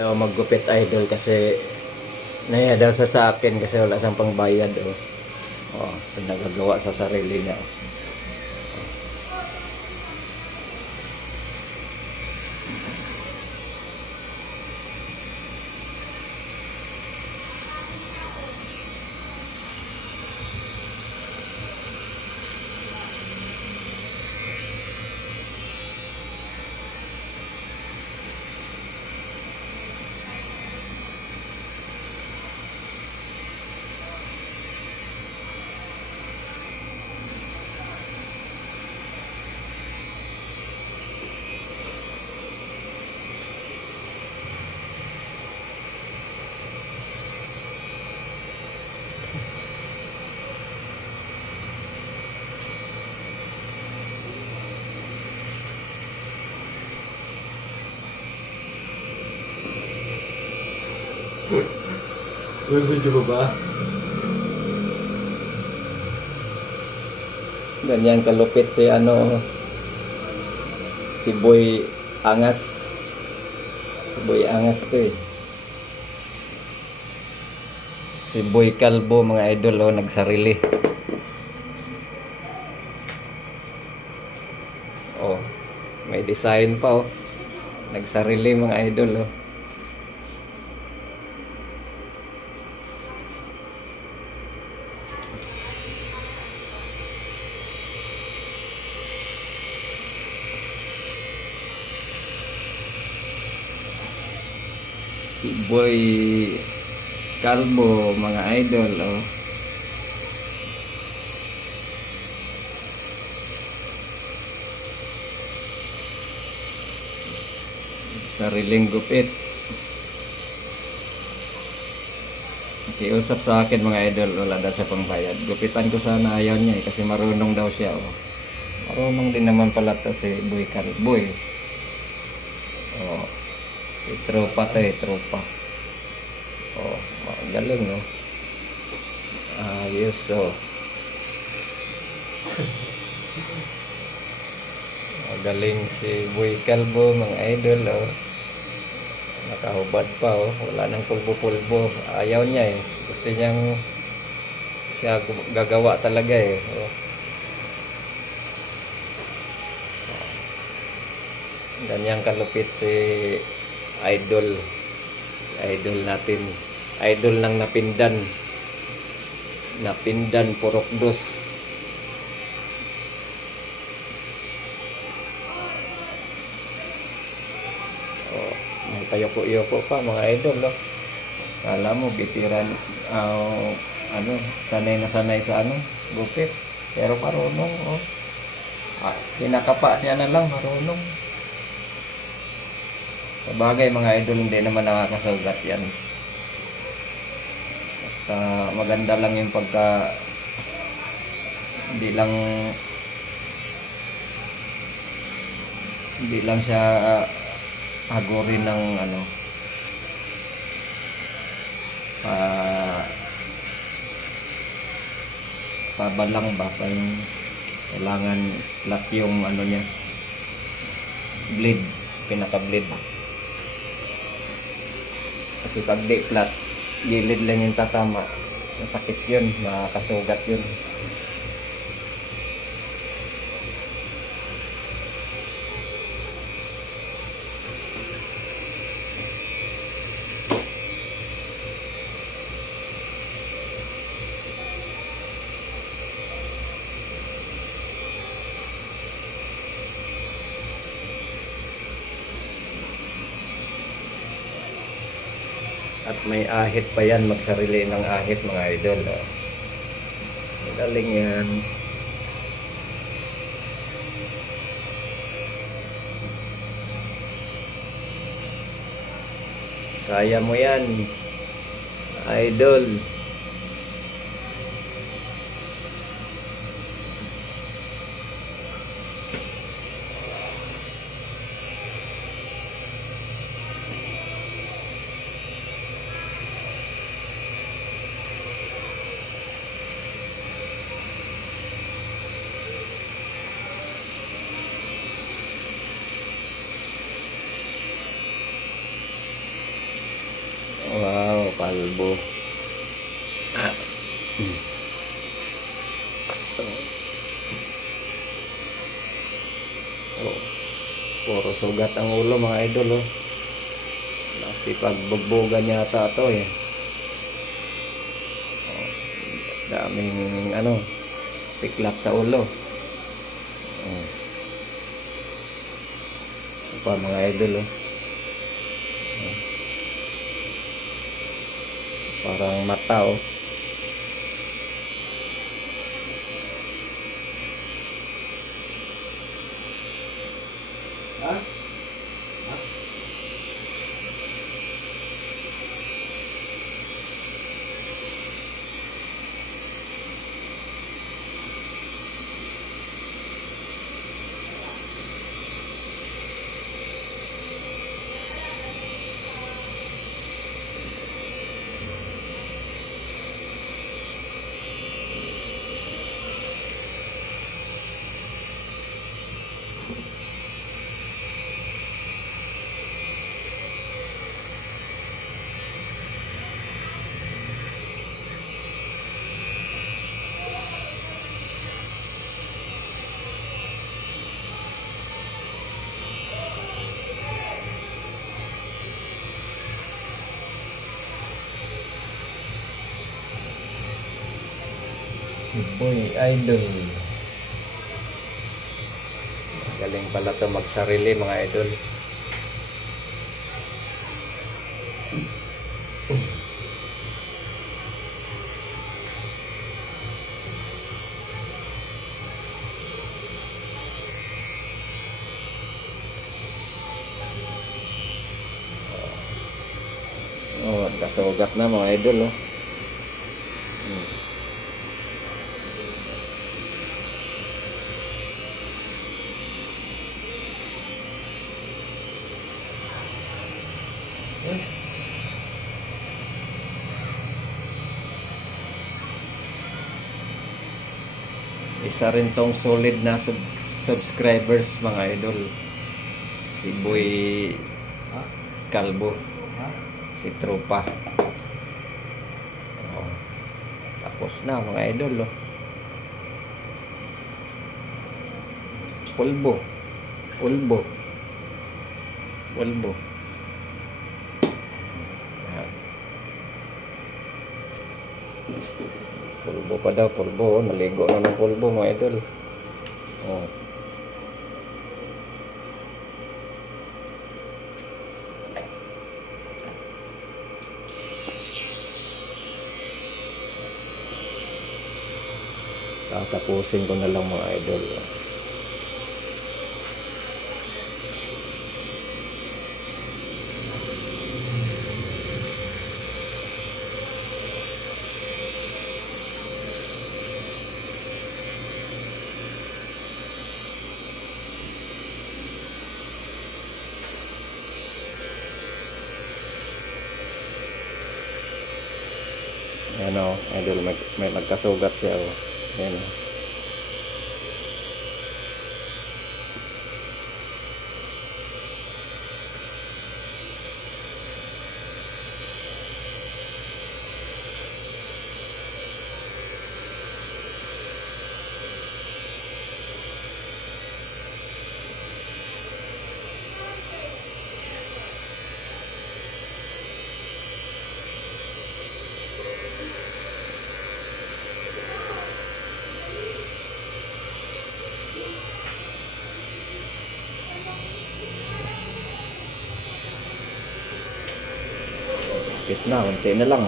daw maggupit idol kasi nahiya daw sa akin kasi wala siyang pangbayad nagagawa sa sarili niya. May video ba ba? Ganyan kalupit si si Boy Angas. Si Boy Angas to eh. Si Boy Calvo mga idol nagsarili. May design pa nagsarili mga idol Si Boy Calvo mga idol sariling gupit. Nakiusap sa akin mga idol, wala daw siya pang bayad. Gupitan ko sana, ayaw niya kasi marunong daw siya marunong din naman pala to si Boy Calvo tropa to tropa. Magaling ayos magaling si Boy Calvo mga idol nakahubad pa wala nang pulbo-pulbo. Ayaw niya gusto niyang siya gagawa talaga ganyan kalupit si idol natin, idol ng Napindan Purokdos. May payoko-yoko pa mga idol kala mo bitiran sanay na sanay sa gupit pero marunong kinakapa niya na lang marunong. Sabagay mga idol hindi naman nakakasugat yan basta maganda lang yung pagka hindi lang siya hagurin ng pabalang ba kailangan flat yung niya blade, pinaka blade kasi pag di flat gilid lang yung tatama masakit yun, makakasugat yun. At may ahit pa yan, magsarili ng ahit mga idol magaling yan. Kaya mo yan idol. Wow, kalbo. Oh, puro sugat ang ulo mga idol oh. Nakipagbubugan yata to eh. Daming ano, piklat sa ulo. Oh. Ito pa mga idol oh. Parang mata oh. Ha? Boy, idol. Galing pala to magsarili mga idol. Oh, kasugat na mga idol oh. Isa rin tong solid na subscribers mga idol. Si Boy Ha? Kalbo, Ha? si Tropa. Oh, tapos na mga idol oh. Pulbo. Pulbo. Pulbo. Ayan. Pulbo pa daw, pulbo. Naligo na ng pulbo mga idol. Oh. Tatapusin ko na lang mga idol. Ayan o, idol, may magkasugat siya o. Ayan o. Kapit na, konti na lang.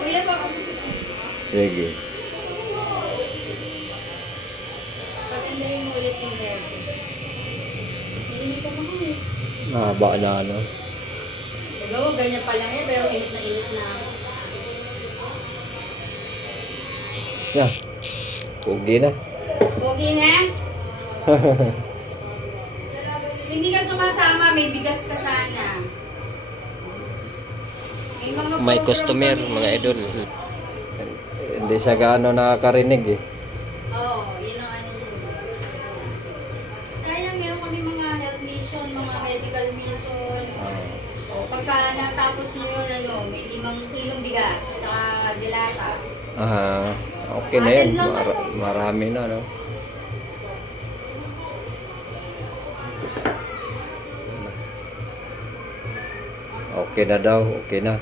Kuya, baka Sige. patindahin mo ulit yung verde. Hindi ka mahal. Mahaba na ano. Hello, ganyan pa lang pero init na init na. Yan. Pugi na. Okay na? Hindi ka sumasama, may bigas ka sana. May program customer kami. mga idol. Hindi siya gaano nakakarinig eh. Oo, yun ang ano. Sayang, meron kami mga health mission, mga Pagka natapos nyo yun, ano, may 5 kilong bigas, tsaka dilata. Ah, okay na yan. Atin lang Marami na, no? Okay na daw, okay na.